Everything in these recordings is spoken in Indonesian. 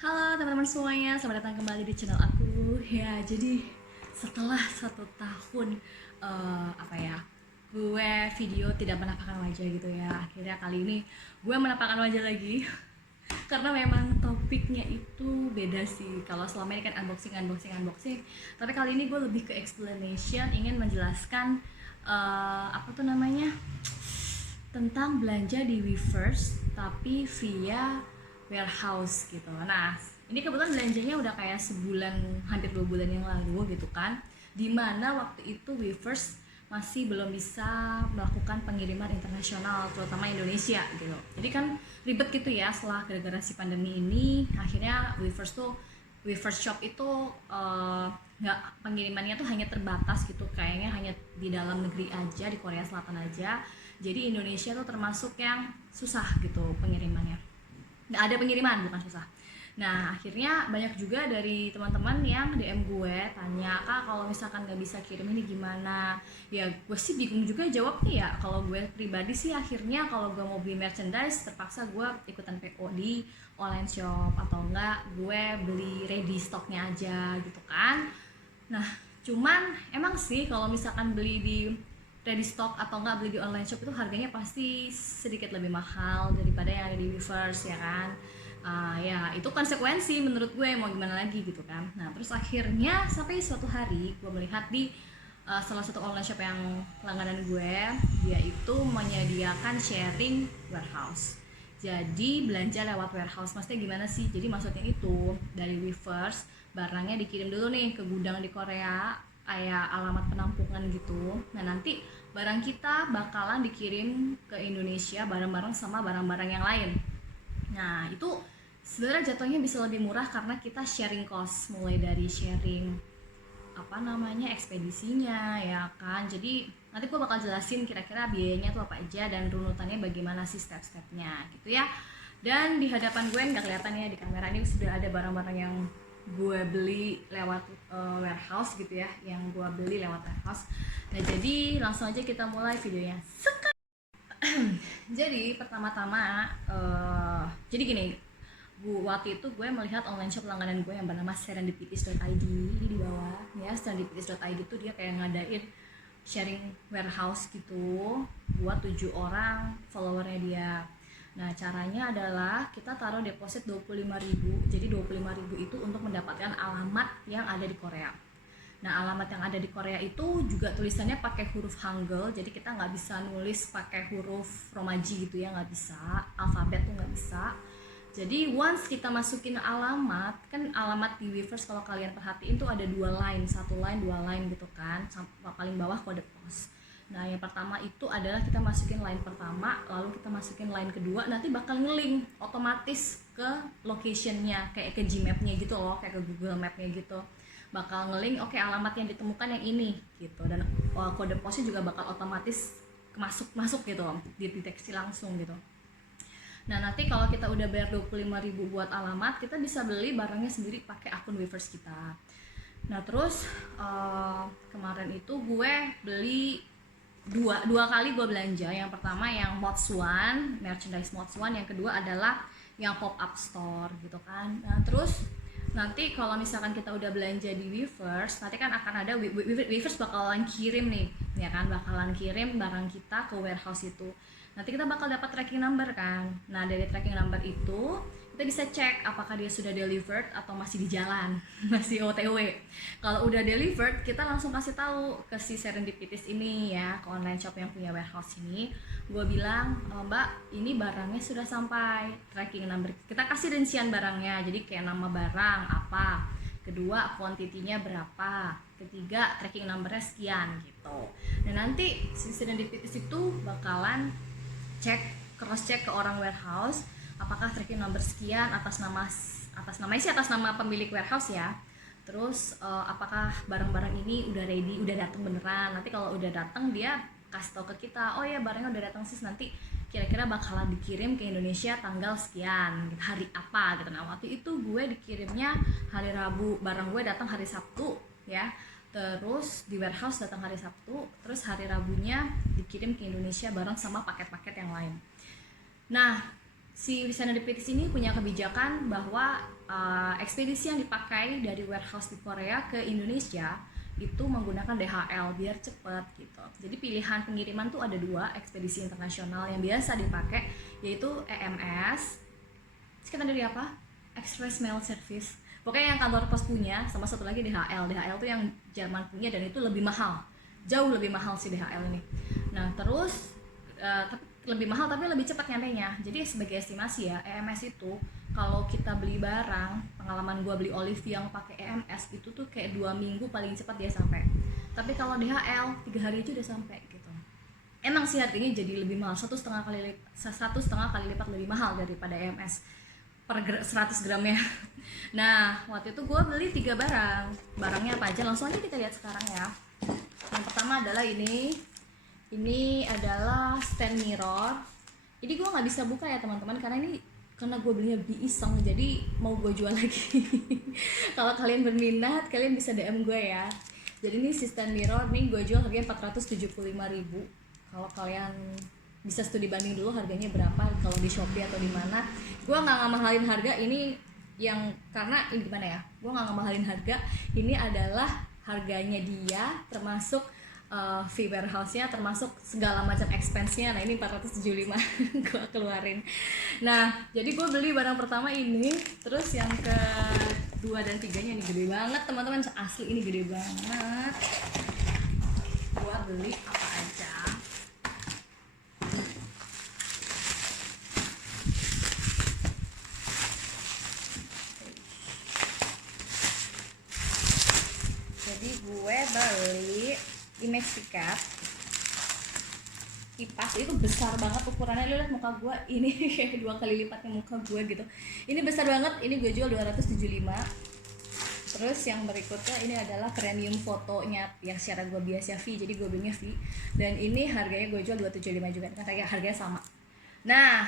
Halo teman-teman semuanya, selamat datang kembali di channel aku. Ya, jadi setelah 1 tahun gue video tidak menampakkan wajah gitu ya. Akhirnya kali ini gue menampakkan wajah lagi karena memang topiknya itu beda sih. Kalau selama ini kan unboxing, tapi kali ini gue lebih ke explanation, ingin menjelaskan tentang belanja di Weverse tapi via warehouse gitu. Nah, ini kebetulan belanjanya udah kayak sebulan, hampir 2 bulan yang lalu gitu kan. Dimana waktu itu Weverse masih belum bisa melakukan pengiriman internasional, terutama Indonesia gitu. Jadi kan ribet gitu ya setelah gara-gara si pandemi ini. Akhirnya Weverse Shop itu nggak pengirimannya tuh hanya terbatas gitu, kayaknya hanya di dalam negeri aja, di Korea Selatan aja. Jadi Indonesia tuh termasuk yang susah gitu pengirimannya, nggak ada pengiriman, bukan susah. Nah, akhirnya banyak juga dari teman-teman yang DM gue tanya, kak kalau misalkan nggak bisa kirim ini gimana. Ya gue sih bingung juga jawabnya ya. Kalau gue pribadi sih akhirnya kalau gue mau beli merchandise terpaksa gue ikutan PO di online shop, atau enggak gue beli ready stocknya aja gitu kan. Nah, cuman emang sih kalau misalkan beli di ready stock atau enggak beli di online shop itu harganya pasti sedikit lebih mahal daripada yang ada di Weverse ya kan. Ya itu konsekuensi menurut gue, mau gimana lagi gitu kan. Nah terus akhirnya sampai suatu hari gue melihat di salah satu online shop yang langganan gue, dia itu menyediakan sharing warehouse. Jadi belanja lewat warehouse maksudnya gimana sih? Jadi maksudnya itu dari Weverse barangnya dikirim dulu nih ke gudang di Korea, kayak alamat penampungan gitu. Nah nanti barang kita bakalan dikirim ke Indonesia bareng-bareng sama barang-barang yang lain. Nah itu sebenarnya jatuhnya bisa lebih murah karena kita sharing cost, mulai dari sharing ekspedisinya ya kan. Jadi nanti gue bakal jelasin kira-kira biayanya tuh apa aja dan runutannya bagaimana sih step-stepnya gitu ya. Dan di hadapan gue nggak kelihatan ya di kamera ini sudah ada barang-barang yang gue beli lewat warehouse gitu ya, yang gue beli lewat warehouse. Nah jadi langsung aja kita mulai videonya. Jadi pertama-tama jadi gini, waktu itu gue melihat online shop langganan gue yang bernama serendipities.id. Ini di bawah ya, serendipities.id itu dia kayak ngadain sharing warehouse gitu buat 7 orang followernya dia. Nah caranya adalah kita taruh deposit 25.000. Jadi 25.000 itu untuk mendapatkan alamat yang ada di Korea. Nah alamat yang ada di Korea itu juga tulisannya pakai huruf Hangul, jadi kita nggak bisa nulis pakai huruf Romaji gitu ya, nggak bisa, alfabet tuh nggak bisa. Jadi once kita masukin alamat, kan alamat di Weverse kalau kalian perhatiin tuh ada 2 line, 1 line 2 line gitu kan, sampai paling bawah kode pos. Nah yang pertama itu adalah kita masukin line pertama, lalu kita masukin line kedua, nanti bakal ngelink otomatis ke locationnya, kayak ke Gmap-nya gitu loh, kayak ke Google Map-nya gitu, bakal ngelink oke alamat yang ditemukan yang ini gitu. Dan kode posnya juga bakal otomatis masuk gitu, dideteksi langsung gitu. Nah nanti kalau kita udah bayar 25.000 buat alamat, kita bisa beli barangnya sendiri pakai akun Weverse kita. Nah terus kemarin itu gue beli dua kali gue belanja. Yang pertama yang Mods One, merchandise Mods One. Yang kedua adalah yang pop up store gitu kan. Nah terus nanti kalau misalkan kita udah belanja di Weverse, nanti kan akan ada Weverse bakalan kirim nih ya kan, bakalan kirim barang kita ke warehouse itu. Nanti kita bakal dapat tracking number kan. Nah dari tracking number itu kita bisa cek apakah dia sudah delivered atau masih di jalan masih OTW. Kalau udah delivered, kita langsung kasih tahu ke si Serendipities ini ya, ke online shop yang punya warehouse ini. Gue bilang, mbak ini barangnya sudah sampai, tracking number kita kasih rincian barangnya, jadi kayak nama barang apa, kedua kuantitinya berapa, ketiga tracking numbernya sekian gitu. Dan nanti si Serendipities itu bakalan cross check ke orang warehouse apakah tracking number sekian atas nama pemilik warehouse ya. Terus apakah barang-barang ini udah ready, udah datang beneran. Nanti kalau udah datang dia kasih tau ke kita, oh ya barangnya udah datang sis, nanti kira-kira bakalan dikirim ke Indonesia tanggal sekian, hari apa gitu. Nah waktu itu gue dikirimnya hari Rabu, barang gue datang hari Sabtu ya. Terus di warehouse datang hari Sabtu, terus hari Rabunya dikirim ke Indonesia bareng sama paket-paket yang lain. Nah si Wisana Depitis ini punya kebijakan bahwa ekspedisi yang dipakai dari warehouse di Korea ke Indonesia itu menggunakan DHL biar cepet gitu. Jadi pilihan pengiriman tuh ada dua, ekspedisi internasional yang biasa dipakai yaitu EMS. Terus kita dari apa? Express Mail Service. Pokoknya yang kantor pos punya, sama satu lagi DHL. DHL tuh yang Jerman punya dan itu lebih mahal. Jauh lebih mahal sih DHL ini. Nah, terus tapi lebih mahal tapi lebih cepat nyampainya. Jadi sebagai estimasi ya, EMS itu kalau kita beli barang, pengalaman gue beli Olivia yang pakai EMS itu tuh kayak 2 minggu paling cepat dia sampai. Tapi kalau DHL 3 hari aja udah sampai gitu. Emang sih harganya jadi lebih mahal, 1,5 kali lipat lebih mahal daripada EMS per 100 gramnya. Nah, waktu itu gue beli 3 barang. Barangnya apa aja? Langsung aja kita lihat sekarang ya. Yang pertama adalah ini adalah stand mirror. Jadi gue nggak bisa buka ya teman-teman karena gue belinya di iseng, jadi mau gue jual lagi. Kalau kalian berminat kalian bisa DM gue ya. Jadi ini si stand mirror nih gue jual harganya 475.000. Kalau kalian bisa studi banding dulu harganya berapa kalau di Shopee atau di mana. Gue nggak ngamahalin harga ini karena ini gimana ya, gue nggak ngamahalin harga. Ini adalah harganya dia termasuk fee warehouse-nya, termasuk segala macam expense-nya. Nah ini 475 gue keluarin. Nah jadi gue beli barang pertama ini. Terus yang kedua dan tiganya ini gede banget teman-teman, asli ini gede banget. Gue beli apa aja? Jadi gue beli Imexicat kipas, itu besar banget ukurannya. Lu lihat muka gue ini kayak 2 kali lipatnya muka gue gitu. Ini besar banget, ini gue jual 275. Terus yang berikutnya ini adalah premium fotonya yang secara gue biasa V, jadi gue belinya V. Dan ini harganya gue jual 275 juga, kan harganya sama. Nah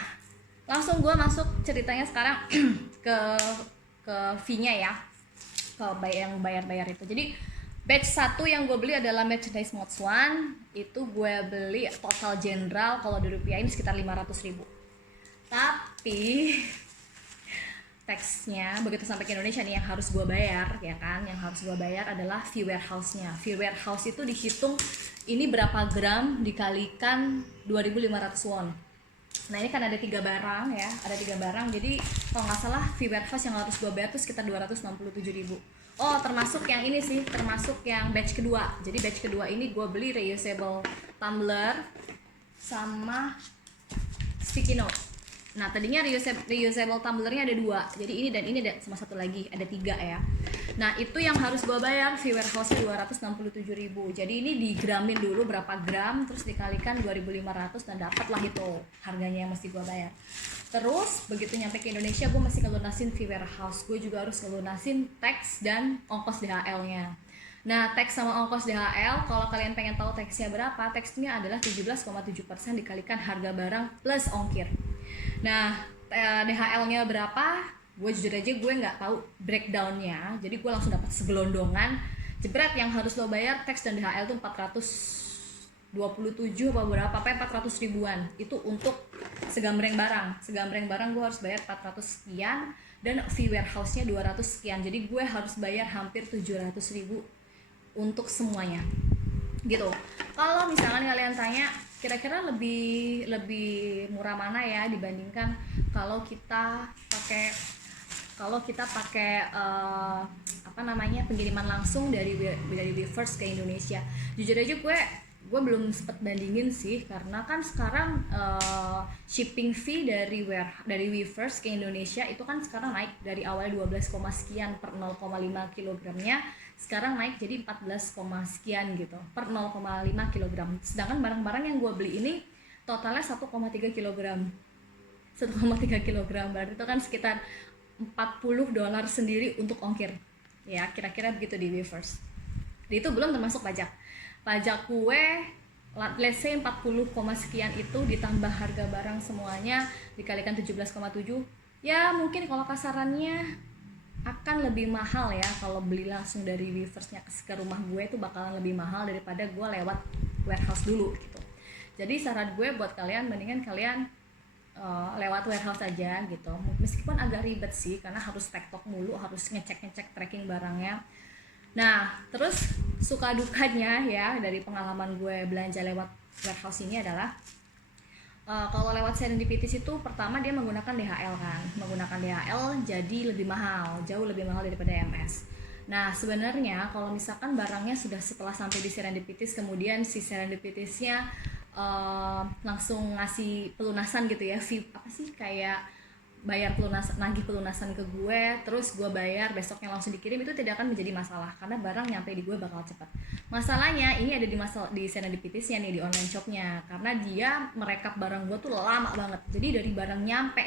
langsung gue masuk ceritanya sekarang ke V-nya ya, ke yang bayar itu. Jadi batch 1 yang gue beli adalah merchandise mode 1. Itu gue beli total general kalau dirupiahin sekitar 500.000. Tapi taxnya begitu sampai ke Indonesia nih yang harus gue bayar ya kan, yang harus gue bayar adalah fee warehouse-nya. Fee warehouse itu dihitung ini berapa gram dikalikan 2.500 won. Nah ini kan ada 3 barang ya, ada 3 barang. Jadi kalau nggak salah fee warehouse yang harus gue bayar tuh sekitar 267.000. Oh termasuk yang ini sih, termasuk yang batch kedua. Jadi batch kedua ini gue beli reusable tumbler sama sticky note. Nah tadinya reusable tumblernya ada 2, jadi ini dan ini ada sama satu lagi, ada 3 ya. Nah itu yang harus gue bayar fee warehouse-nya 267.000. Jadi ini digramin dulu berapa gram, terus dikalikan 2.500 dan dapatlah itu harganya yang mesti gue bayar. Terus begitu nyampe ke Indonesia gue masih ngelunasin fee warehouse, gue juga harus ngelunasin tax dan ongkos DHL-nya. Nah tax sama ongkos DHL, kalau kalian pengen tahu taxnya berapa, taxnya adalah 17,7% dikalikan harga barang plus ongkir. Nah DHL-nya berapa? Gue jujur aja gue nggak tahu breakdown-nya, jadi gue langsung dapat segelondongan. Jebret yang harus lo bayar tax dan DHL tuh 427 apa berapa, 400 ribuan. Itu untuk segambreng barang gue harus bayar 400 sekian dan fee warehouse-nya 200 sekian. Jadi gue harus bayar hampir 700 ribu untuk semuanya gitu. Kalau misalkan kalian tanya kira-kira lebih murah mana ya dibandingkan kalau kita pakai pengiriman langsung dari Weverse ke Indonesia. Jujur aja gue belum sempat bandingin sih, karena kan sekarang shipping fee dari Weverse ke Indonesia itu kan sekarang naik dari awal 12, sekian per 0,5 kilogramnya, sekarang naik jadi 14, sekian gitu per 0,5 kilogram. Sedangkan barang-barang yang gue beli ini totalnya 1,3 kilogram. 1,3 kilogram berarti itu kan sekitar $40 sendiri untuk ongkir. Ya, kira-kira begitu di Weverse. Itu belum termasuk pajak. Pajak gue let's say 40, sekian itu ditambah harga barang semuanya dikalikan 17,7. Ya, mungkin kalau kasarannya akan lebih mahal ya kalau beli langsung dari Weverse-nya ke rumah gue itu bakalan lebih mahal daripada gue lewat warehouse dulu gitu. Jadi saran gue buat kalian, mendingan kalian lewat warehouse aja gitu. Meskipun agak ribet sih karena harus tektok mulu, harus ngecek tracking barangnya. Nah, terus suka dukanya ya dari pengalaman gue belanja lewat warehouse ini adalah kalau lewat Serendipities itu pertama dia menggunakan DHL kan, menggunakan DHL jadi lebih mahal, jauh lebih mahal daripada MS. Nah sebenarnya kalau misalkan barangnya sudah setelah sampai di Serendipities, kemudian si Serendipitiesnya langsung ngasih pelunasan gitu ya, fee apa sih kayak bayar pelunasan, nagih pelunasan ke gue, terus gue bayar besoknya langsung dikirim, itu tidak akan menjadi masalah karena barang nyampe di gue bakal cepat. Masalahnya ini ada di Serendipitiesnya nih, di online shopnya, karena dia merekap barang gue tuh lama banget. Jadi dari barang nyampe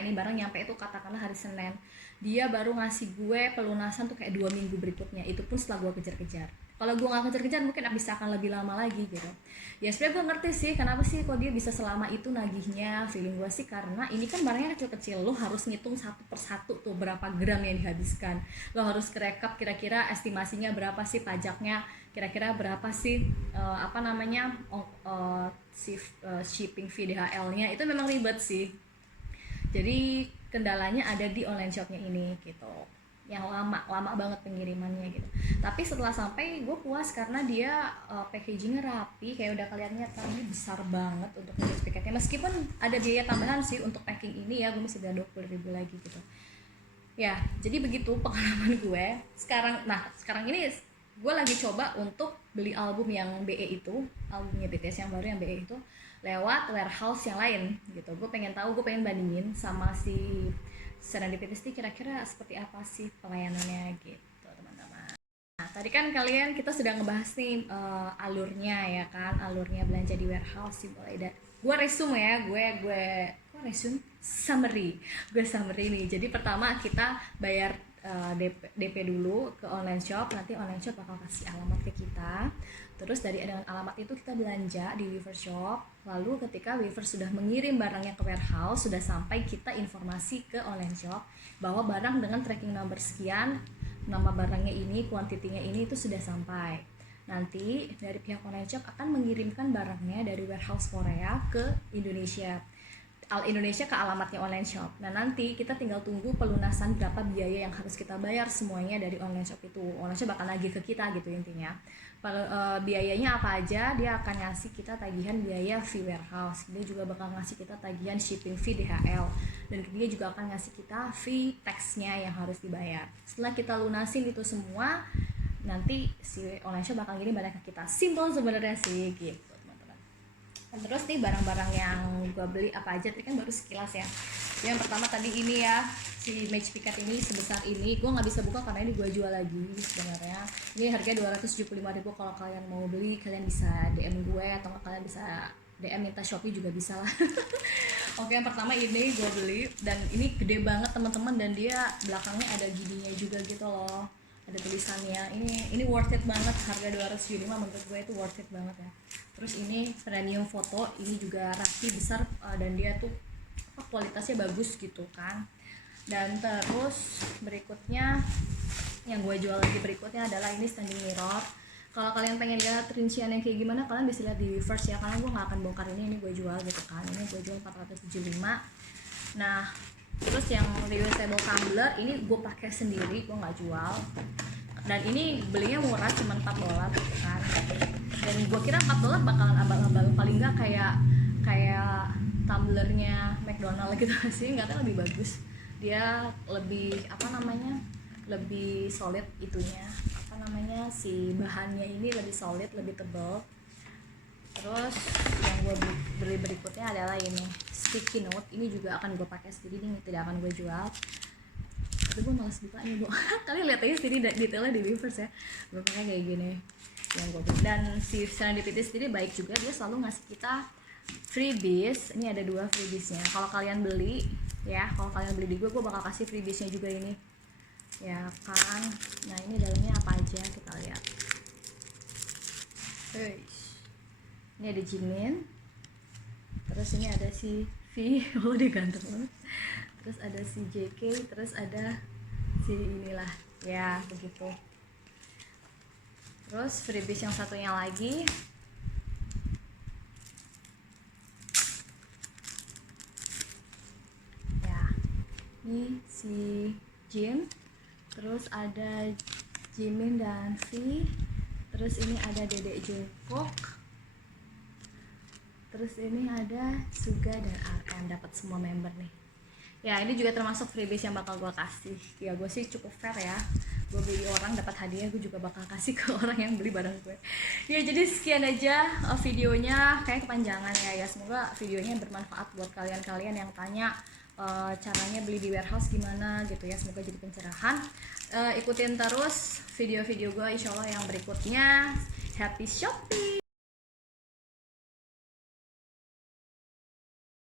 itu katakanlah hari Senin, dia baru ngasih gue pelunasan tuh kayak 2 minggu berikutnya, itu pun setelah gue kejar-kejar. Kalau gue nggak kejar-kejar mungkin bisa akan lebih lama lagi gitu. Ya sebenarnya gue ngerti sih kenapa sih kok dia bisa selama itu nagihnya. Feeling gue sih karena ini kan barangnya kecil-kecil, lo harus ngitung satu persatu tuh berapa gram yang dihabiskan, lo harus kerekap kira-kira estimasinya berapa sih pajaknya, kira-kira berapa sih shipping fee DHL-nya. Itu memang ribet sih. Jadi kendalanya ada di online shopnya ini gitu, yang lama banget pengirimannya gitu. Tapi setelah sampai gue puas karena dia packagingnya rapi, kayak udah kalian lihat kan, ini besar banget untuk box piketnya. Meskipun ada biaya tambahan sih untuk packing ini ya, gue mesti bayar 20.000 lagi gitu. Ya jadi begitu pengalaman gue. Sekarang ini gue lagi coba untuk beli album yang BE itu, albumnya BTS yang baru yang BE itu, lewat warehouse yang lain gitu. Gue pengen bandingin sama si Serendipities ini kira-kira seperti apa sih pelayanannya gitu teman-teman. Nah tadi kan kita sudah ngebahas nih alurnya ya kan, alurnya belanja di warehouse sih. Mulai dari gue resume ya, gue summary nih. Jadi pertama kita bayar DP dulu ke online shop, nanti online shop bakal kasih alamat ke kita. Terus dengan alamat itu kita belanja di Weaver Shop. Lalu ketika Weaver sudah mengirim barangnya ke warehouse, sudah sampai, kita informasi ke online shop bahwa barang dengan tracking number sekian, nama barangnya ini, kuantitinya ini, itu sudah sampai. Nanti dari pihak online shop akan mengirimkan barangnya dari warehouse Korea ke Indonesia ke alamatnya online shop. Nah nanti kita tinggal tunggu pelunasan berapa biaya yang harus kita bayar semuanya dari online shop itu. Online shop bakal nagih ke kita gitu intinya. Biayanya apa aja, dia akan ngasih kita tagihan biaya fee warehouse, dia juga bakal ngasih kita tagihan shipping fee DHL, dan dia juga akan ngasih kita fee tax-nya yang harus dibayar. Setelah kita lunasin itu semua, nanti si online shop bakal ngirim barang ke kita. Simple sebenarnya sih gitu. Terus nih barang-barang yang gue beli apa aja, tadi kan baru sekilas ya. Yang pertama tadi ini ya, si Match Picket ini sebesar ini, gue nggak bisa buka karena ini gue jual lagi sebenarnya. Ini harganya 275.000. Kalau kalian mau beli, kalian bisa DM gue, atau kalian bisa DM minta Shopee juga bisa lah. Oke, yang pertama ini gue beli, dan ini gede banget teman-teman, dan dia belakangnya ada gininya juga gitu loh, ada tulisannya. Ini worth it banget, harga 275 menurut gue itu worth it banget ya. Terus ini premium foto, ini juga rapi besar, dan dia tuh kualitasnya bagus gitu kan. Dan terus berikutnya yang gue jual lagi berikutnya adalah ini standing mirror. Kalau kalian pengen lihat rincian yang kayak gimana, kalian bisa lihat di Weverse ya, karena gue nggak akan bongkar ini gue jual gitu kan. Ini gue jual 475. Nah terus yang reusable tumbler ini gue pakai sendiri, gue nggak jual, dan ini belinya murah, cuma $4 gitu kan. Dan gue kira $4 bakalan abal-abal, paling nggak kayak tumblernya McDonald gitu sih, nggak tahu, lebih bagus, dia lebih lebih solid itunya, si bahannya ini lebih solid, lebih tebal. Terus yang gue beli berikutnya adalah ini sticky note, ini juga akan gue pakai sendiri, ini tidak akan gue jual, tapi gue malas bukanya bu. Kalian lihat aja sendiri detailnya di Weverse ya, gue pakai kayak gini yang gue beli. Dan si Serendipities sendiri baik juga, dia selalu ngasih kita freebies. Ini ada 2 freebiesnya kalau kalian beli ya, kalau kalian beli di gue bakal kasih freebiesnya juga ini ya kan. Nah ini dalamnya apa aja kita lihat. Ini ada Jimin, terus ini ada si V, oh dia ganteng banget, terus ada si JK, terus ada si inilah ya begitu. Terus freebies yang satunya lagi Nih si Jin, terus ada Jimin dan V, terus ini ada Dedek Jungkook, terus ini ada Suga dan RM. Dapat semua member nih ya. Ini juga termasuk freebies yang bakal gue kasih ya. Gue sih cukup fair ya, gue beli orang dapat hadiah, gue juga bakal kasih ke orang yang beli barang gue ya. Jadi sekian aja videonya, kayak kepanjangan ya. Semoga videonya bermanfaat buat kalian yang tanya caranya beli di warehouse gimana gitu ya. Semoga jadi pencerahan. Ikutin terus video-video gue insya Allah yang berikutnya. Happy shopping.